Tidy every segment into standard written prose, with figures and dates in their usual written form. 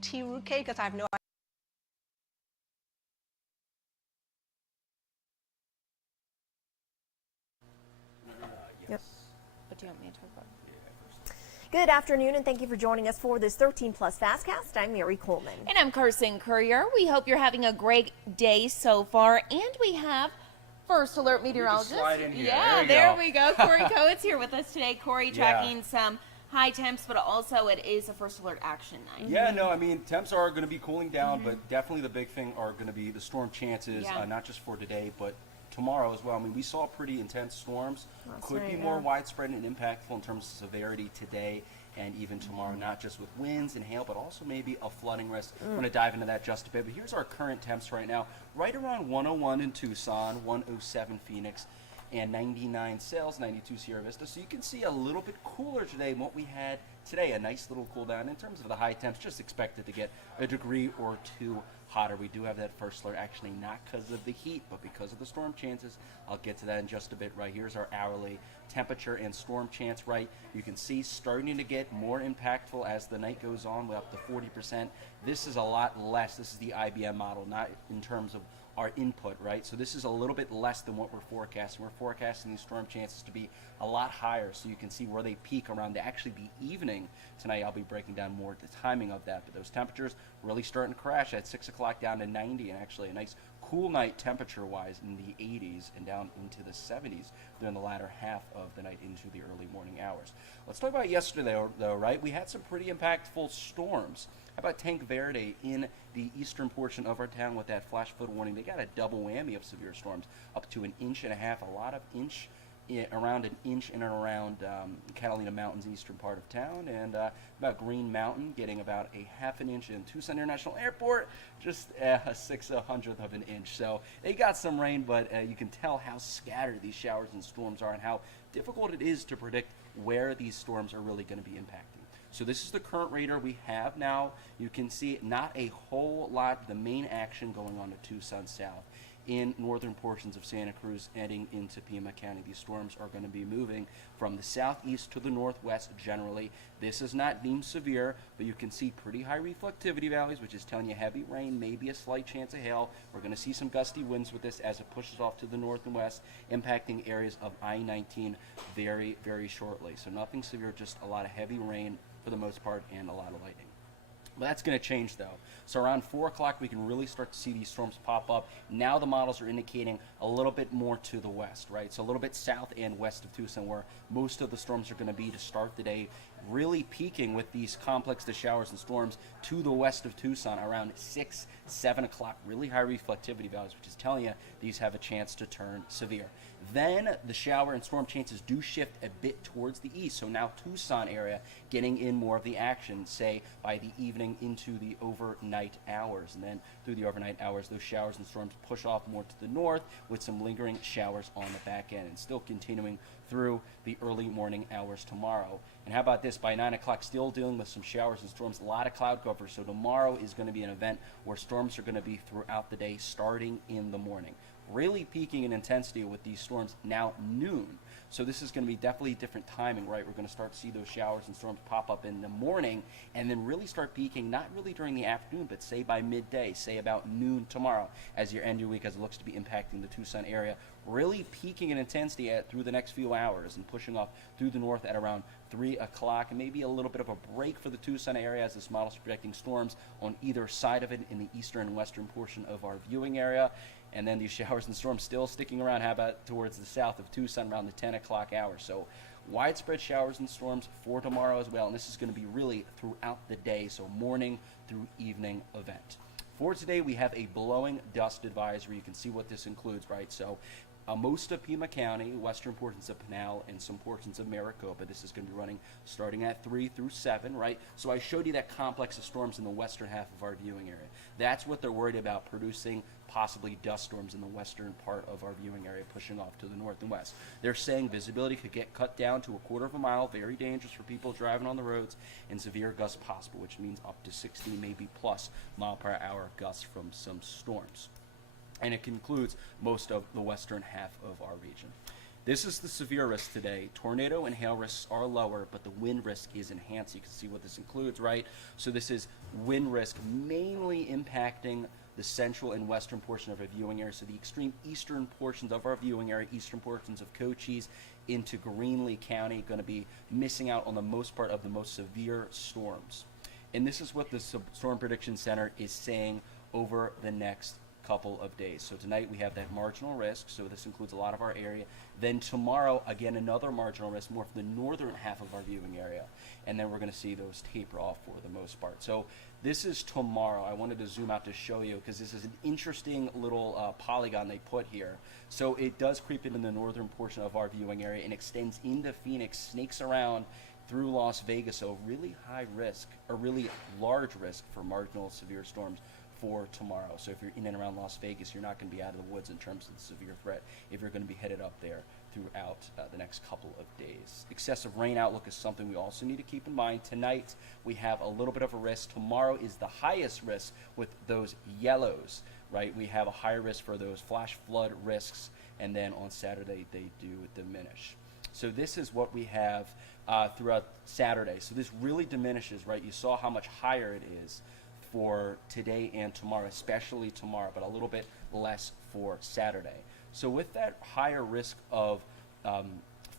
tea root cake? Because I have no idea. Yep. What do you want me to talk about? Good afternoon, and thank you for joining us for this 13 Plus FastCast. I'm Mary Coleman. And I'm Carson Courier. We hope you're having a great day so far. And we have First Alert meteorologist. Slide in here. Yeah, there we go. Corey Coates here with us today. Corey tracking some high temps, but also it is a First Alert action night. Yeah, no, I mean, temps are going to be cooling down, but definitely the big thing are going to be the storm chances, not just for today, but tomorrow as well. I mean, we saw pretty intense storms. Could be more widespread and impactful in terms of severity today and even tomorrow, not just with winds and hail, but also maybe a flooding risk. I'm going to dive into that just a bit. But here's our current temps right now, right around 101 in Tucson, 107 Phoenix, and 99 Sales, 92 Sierra Vista. So you can see a little bit cooler today than what we had today. A nice little cool down. In terms of the high temps, just expected to get a degree or two hotter. We do have that first alert, actually not because of the heat, but because of the storm chances. I'll get to that in just a bit. Right here's our hourly temperature and storm chance. Right, you can see starting to get more impactful as the night goes on. We're up to 40%. This is a lot less. This is the IBM model, not in terms of our input, right? So this is a little bit less than what we're forecasting. We're forecasting these storm chances to be a lot higher, so you can see where they peak around actually the evening tonight. I'll be breaking down more the timing of that, but those temperatures really starting to crash at 6 o'clock down to 90, and actually a nice cool night temperature-wise in the 80s and down into the 70s during the latter half of the night into the early morning hours. Let's talk about yesterday, though, right? We had some pretty impactful storms. How about Tanque Verde in the eastern portion of our town with that flash flood warning? They got a double whammy of severe storms, up to 1.5 inches, a lot of around an inch in and around Catalina Mountains, eastern part of town, and about Green Mountain getting about a 1/2 inch, in Tucson International Airport, just a 6/100th of an inch. So they got some rain, but you can tell how scattered these showers and storms are and how difficult it is to predict where these storms are really going to be impacting. So this is the current radar we have now. You can see not a whole lot, the main action going on to Tucson South. In northern portions of Santa Cruz heading into Pima County, these storms are going to be moving from the southeast to the northwest generally. This is not deemed severe, but you can see pretty high reflectivity values, which is telling you heavy rain, maybe a slight chance of hail. We're going to see some gusty winds with this as it pushes off to the north and west, impacting areas of I-19 very, very shortly. So nothing severe, just a lot of heavy rain for the most part and a lot of lightning. But that's going to change, though. So around 4 o'clock, we can really start to see these storms pop up. Now the models are indicating a little bit more to the west, right? So a little bit south and west of Tucson, where most of the storms are going to be to start the day, really peaking with these complex to showers and storms to the west of Tucson around 6, 7 o'clock. Really high reflectivity values, which is telling you these have a chance to turn severe. Then the shower and storm chances do shift a bit towards the east. So now Tucson area getting in more of the action, say by the evening into the overnight hours. And then through the overnight hours, those showers and storms push off more to the north with some lingering showers on the back end and still continuing through the early morning hours tomorrow. And how about this? By 9 o'clock, still dealing with some showers and storms, a lot of cloud cover. So tomorrow is going to be an event where storms are going to be throughout the day, starting in the morning. Really peaking in intensity with these storms now noon. So this is going to be definitely different timing, right? We're going to start to see those showers and storms pop up in the morning and then really start peaking, not really during the afternoon, but say by midday, say about noon tomorrow as your end of your week, as it looks to be impacting the Tucson area. Really peaking in intensity through the next few hours and pushing off through the north at around 3 o'clock, and maybe a little bit of a break for the Tucson area as this model is projecting storms on either side of it in the eastern and western portion of our viewing area. And then these showers and storms still sticking around, how about towards the south of Tucson around the 10 o'clock hour. So widespread showers and storms for tomorrow as well, and this is going to be really throughout the day, so morning through evening event. For today, we have a blowing dust advisory. You can see what this includes, right? So most of Pima County, western portions of Pinal, and some portions of Maricopa. This is going to be running starting at 3 through 7, right? So I showed you that complex of storms in the western half of our viewing area. That's what they're worried about, producing possibly dust storms in the western part of our viewing area, pushing off to the north and west. They're saying visibility could get cut down to 1/4 mile, very dangerous for people driving on the roads, and severe gusts possible, which means up to 60, maybe plus mile-per-hour gusts from some storms. And it concludes most of the western half of our region. This is the severe risk today. Tornado and hail risks are lower, but the wind risk is enhanced. You can see what this includes, right? So this is wind risk mainly impacting the central and western portion of our viewing area. So the extreme eastern portions of our viewing area, eastern portions of Cochise into Greenlee County, going to be missing out on the most part of the most severe storms. And this is what the Storm Prediction Center is saying over the next couple of days. So tonight we have that marginal risk, so this includes a lot of our area. Then tomorrow, again, another marginal risk, more for the northern half of our viewing area. And then we're going to see those taper off for the most part. So this is tomorrow. I wanted to zoom out to show you because this is an interesting little polygon they put here. So it does creep into the northern portion of our viewing area and extends into Phoenix, snakes around through Las Vegas. So really high risk, or really large risk for marginal severe storms for tomorrow. So if you're in and around Las Vegas, you're not going to be out of the woods in terms of the severe threat if you're going to be headed up there throughout the next couple of days. Excessive rain outlook is something we also need to keep in mind. Tonight we have a little bit of a risk. Tomorrow is the highest risk with those yellows, right? We have a higher risk for those flash flood risks, and then on Saturday they do diminish. So this is what we have throughout Saturday. So this really diminishes, right? You saw how much higher it is for today and tomorrow, especially tomorrow, but a little bit less for Saturday. So with that higher risk of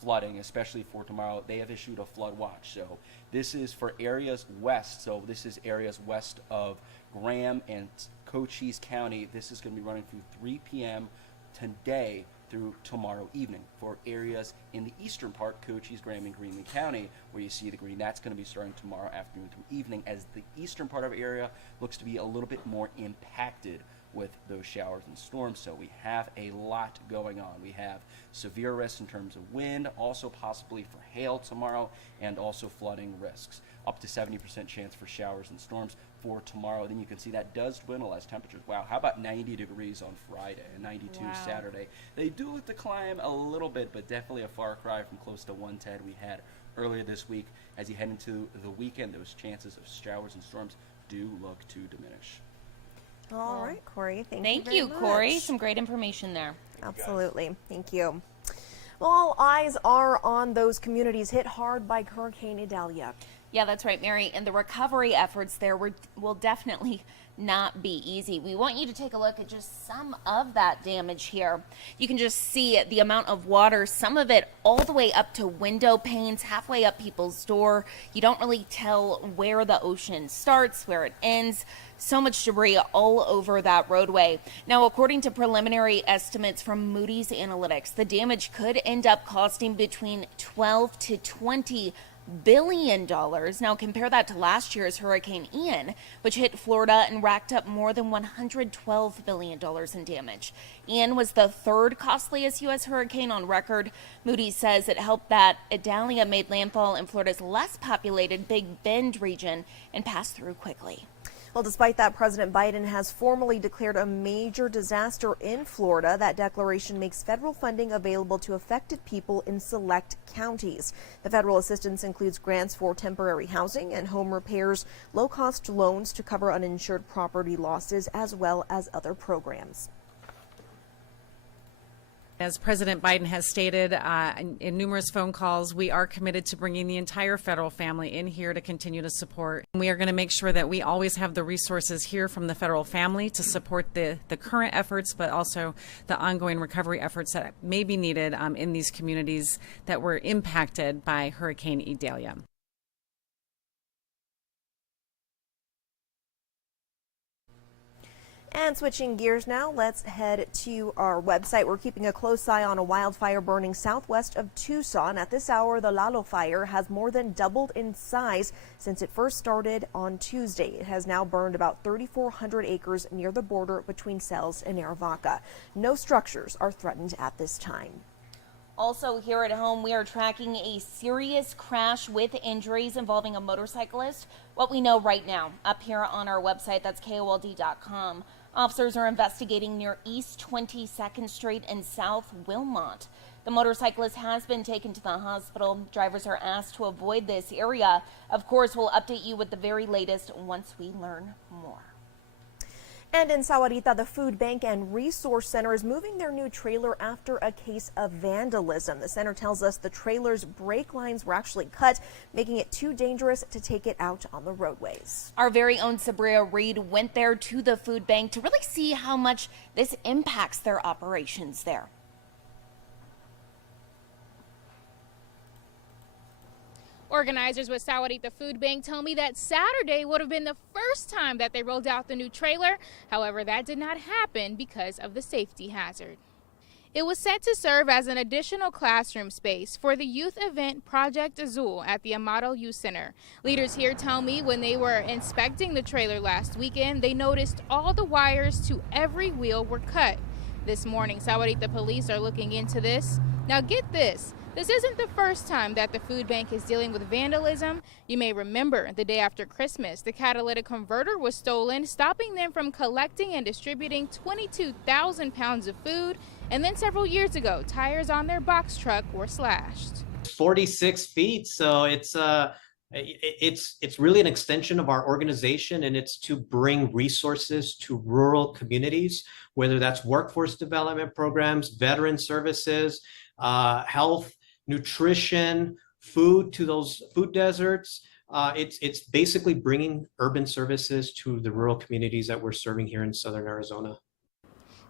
flooding, especially for tomorrow, they have issued a flood watch. So this is for areas west. So this is areas west of Graham and Cochise County. This is going to be running through 3 p.m. today through tomorrow evening. For areas in the eastern part, Cochise, Graham, and Greenlee County, where you see the green, that's going to be starting tomorrow afternoon through evening, as the eastern part of the area looks to be a little bit more impacted with those showers and storms. So we have a lot going on. We have severe risks in terms of wind, also possibly for hail tomorrow, and also flooding risks. Up to 70% chance for showers and storms for tomorrow. Then you can see that does dwindle as temperatures. Wow, how about 90 degrees on Friday and 92 Saturday? They do look to climb a little bit, but definitely a far cry from close to 110 we had earlier this week. As you head into the weekend, those chances of showers and storms do look to diminish. All right, Corey. Thank you you, very Corey. much. Some great information there. Absolutely. Thank you. Well, all eyes are on those communities hit hard by Hurricane Idalia. Yeah, that's right, Mary. And the recovery efforts there will definitely not be easy. We want you to take a look at just some of that damage here. You can just see the amount of water, some of it all the way up to window panes, halfway up people's door. You don't really tell where the ocean starts, where it ends. So much debris all over that roadway. Now, according to preliminary estimates from Moody's Analytics, the damage could end up costing between $12 to $20 billion. Now compare that to last year's Hurricane Ian, which hit Florida and racked up more than $112 billion in damage. Ian was the third costliest U.S. hurricane on record. Moody's says it helped that Idalia made landfall in Florida's less populated Big Bend region and passed through quickly. Well, despite that, President Biden has formally declared a major disaster in Florida. That declaration makes federal funding available to affected people in select counties. The federal assistance includes grants for temporary housing and home repairs, low-cost loans to cover uninsured property losses, as well as other programs. As President Biden has stated in numerous phone calls, we are committed to bringing the entire federal family in here to continue to support. We are going to make sure that we always have the resources here from the federal family to support the current efforts, but also the ongoing recovery efforts that may be needed in these communities that were impacted by Hurricane Idalia. And switching gears now, let's head to our website. We're keeping a close eye on a wildfire burning southwest of Tucson. At this hour, the Lalo fire has more than doubled in size since it first started on Tuesday. It has now burned about 3,400 acres near the border between Sells and Arivaca. No structures are threatened at this time. Also here at home, we are tracking a serious crash with injuries involving a motorcyclist. What we know right now up here on our website, that's KOLD.com. Officers are investigating near East 22nd Street and South Wilmot. The motorcyclist has been taken to the hospital. Drivers are asked to avoid this area. Of course, we'll update you with the very latest once we learn more. And in Sahuarita, the Food Bank and Resource Center is moving their new trailer after a case of vandalism. The center tells us the trailer's brake lines were actually cut, making it too dangerous to take it out on the roadways. Our very own Sabria Reed went there to the food bank to really see how much this impacts their operations there. Organizers with Sahuarita Food Bank tell me that Saturday would have been the first time that they rolled out the new trailer. However, that did not happen because of the safety hazard. It was set to serve as an additional classroom space for the youth event Project Azul at the Amado Youth Center. Leaders here tell me when they were inspecting the trailer last weekend, they noticed all the wires to every wheel were cut. This morning, Sahuarita police are looking into this. Now get this. This isn't the first time that the food bank is dealing with vandalism. You may remember the day after Christmas, the catalytic converter was stolen, stopping them from collecting and distributing 22,000 pounds of food. And then several years ago, tires on their box truck were slashed. 46 feet, so it's really an extension of our organization, and it's to bring resources to rural communities, whether that's workforce development programs, veteran services, health, nutrition, food to those food deserts. It's basically bringing urban services to the rural communities that we're serving here in Southern Arizona.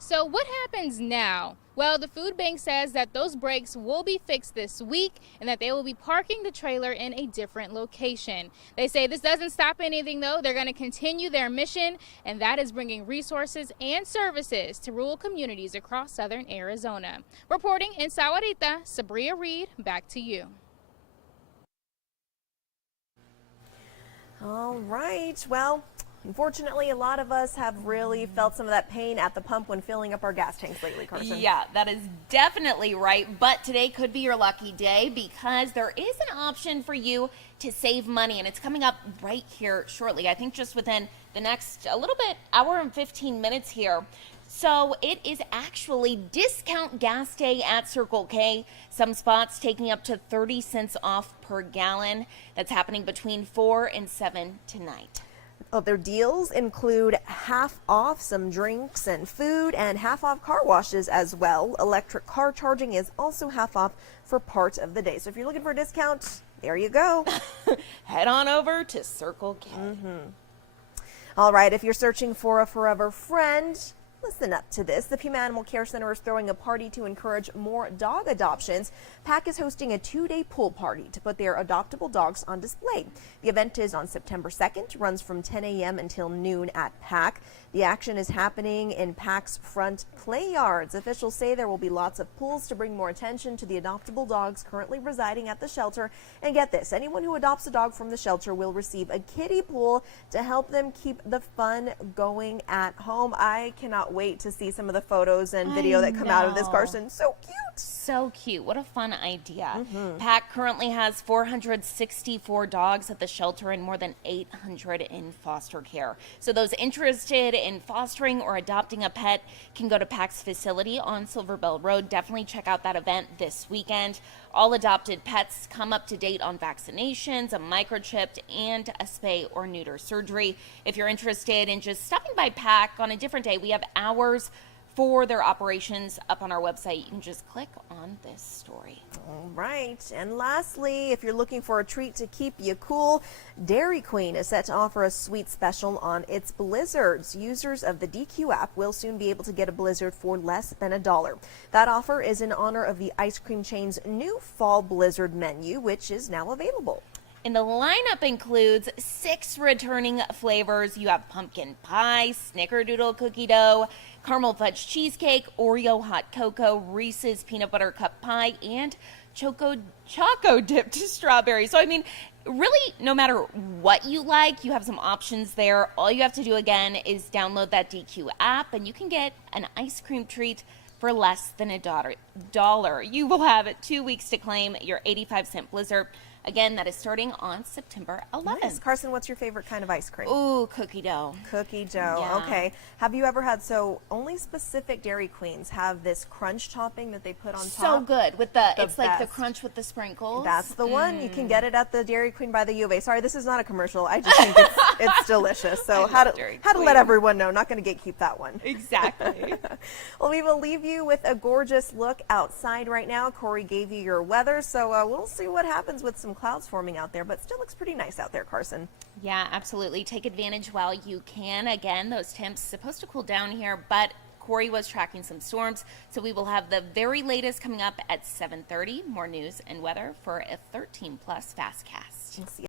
So what happens now? Well, the food bank says that those brakes will be fixed this week and that they will be parking the trailer in a different location. They say this doesn't stop anything, though. They're going to continue their mission, and that is bringing resources and services to rural communities across Southern Arizona. Reporting in Sahuarita, Sabria Reed, back to you. All right. Well, unfortunately, a lot of us have really felt some of that pain at the pump when filling up our gas tanks lately, Carson. Yeah, that is definitely right. But today could be your lucky day because there is an option for you to save money, and it's coming up right here shortly. I think just within the next hour and 15 minutes here. So it is actually discount gas day at Circle K. Some spots taking up to 30 cents off per gallon. That's happening between 4 and 7 tonight. Other deals include half off some drinks and food and half off car washes as well. Electric car charging is also half off for part of the day. So if you're looking for a discount, there you go. Head on over to Circle K. All right, if you're searching for a forever friend, listen up to this. The Pima Animal Care Center is throwing a party to encourage more dog adoptions. PAC is hosting a 2-day pool party to put their adoptable dogs on display. The event is on September 2nd, runs from 10 a.m. until noon at PAC. The action is happening in PAC's front play yards. Officials say there will be lots of pools to bring more attention to the adoptable dogs currently residing at the shelter. And get this, anyone who adopts a dog from the shelter will receive a kiddie pool to help them keep the fun going at home. I cannot wait to see some of the photos and video that come out of this, Carson. So cute. So cute. What a fun idea. PAC currently has 464 dogs at the shelter and more than 800 in foster care. So those interested in fostering or adopting a pet can go to PAC's facility on Silver Bell Road. Definitely check out that event this weekend. All adopted pets come up to date on vaccinations, a microchip, and a spay or neuter surgery. If you're interested in just stopping by PAC on a different day, we have hours for their operations up on our website. You can just click on this story. All right. And lastly, if you're looking for a treat to keep you cool, Dairy Queen is set to offer a sweet special on its blizzards. Users of the DQ app will soon be able to get a blizzard for less than $1. That offer is in honor of the ice cream chain's new fall blizzard menu, which is now available. And the lineup includes 6 returning flavors. You have pumpkin pie, snickerdoodle cookie dough, caramel fudge cheesecake, Oreo hot cocoa, Reese's peanut butter cup pie, and choco dipped strawberry. So, I mean, really, no matter what you like, you have some options there. All you have to do, again, is download that DQ app, and you can get an ice cream treat for less than $1. You will have 2 weeks to claim your 85-cent blizzard. Again, that is starting on September 11th. Nice. Carson, what's your favorite kind of ice cream? Ooh, cookie dough. Cookie dough. Yeah. Okay. Have you ever had, so only specific Dairy Queens have this crunch topping that they put on top? So good with it's like the best. crunch with the sprinkles. That's the one. You can get it at the Dairy Queen by the U of A. Sorry, this is not a commercial. I just think it's delicious. So how to let everyone know. Not going to gatekeep that one. Exactly. Well, we will leave you with a gorgeous look outside right now. Corey gave you your weather, so we'll see what happens with some clouds forming out there, but still looks pretty nice out there, Carson. Yeah, absolutely. Take advantage while you can. Again, those temps supposed to cool down here, but Corey was tracking some storms, so we will have the very latest coming up at 7:30. More news and weather for a 13+ FastCast.